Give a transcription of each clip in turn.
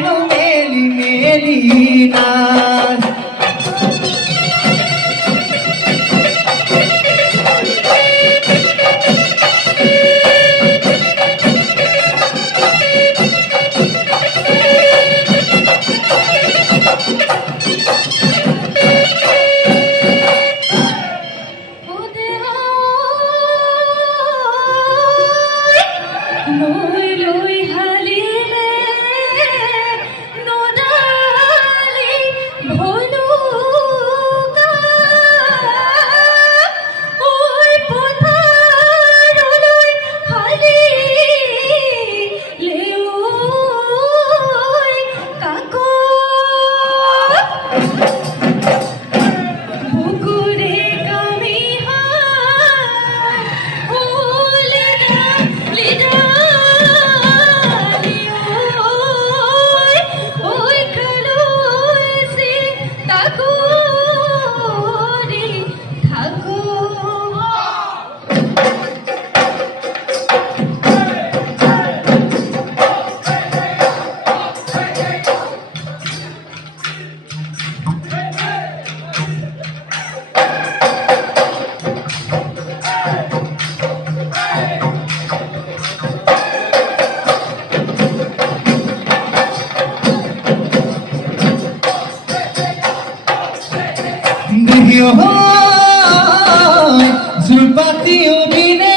হেনো মেলি মেলি নাচ Zulpati ubine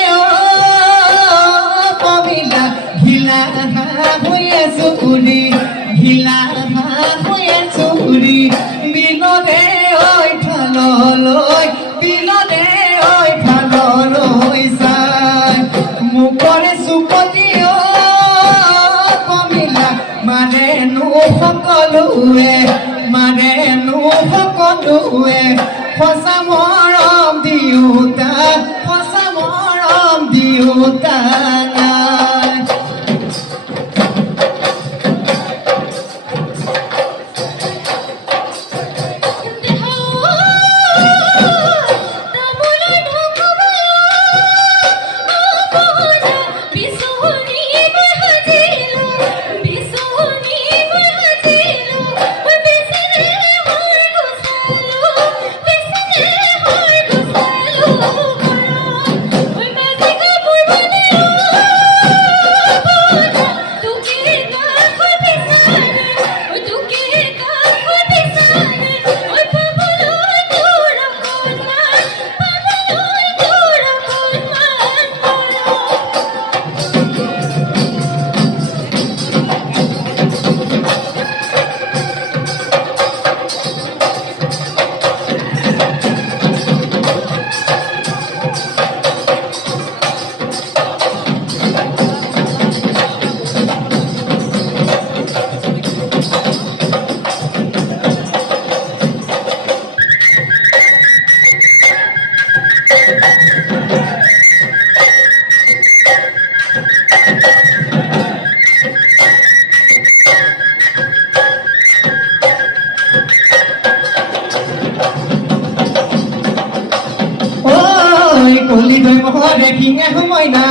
pamila hila hoye suri hila hoye suri bilode oi thaloloi bilode oi thaloloi sai mukore supati pamila mane nu hokolue Khosa morom diuta Koli doi mohore kinga humoina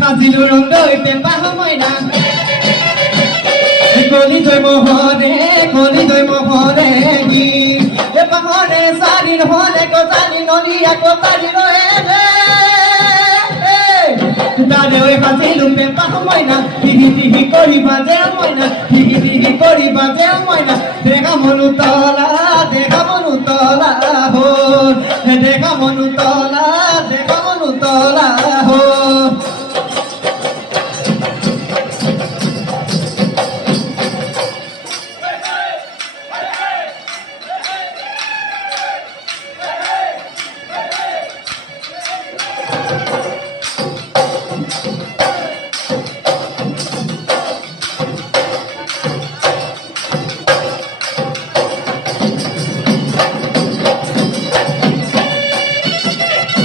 Kazilu rondoi tempa humoina Koli doi mohore ki Epa hore sari hore ko sari noriya ko sari rohe Dade oi kazilu tempa humoina Tihi tihi kori baje humoina Tihi kori baje humoina Deka monu tola ho Deka monu tola ho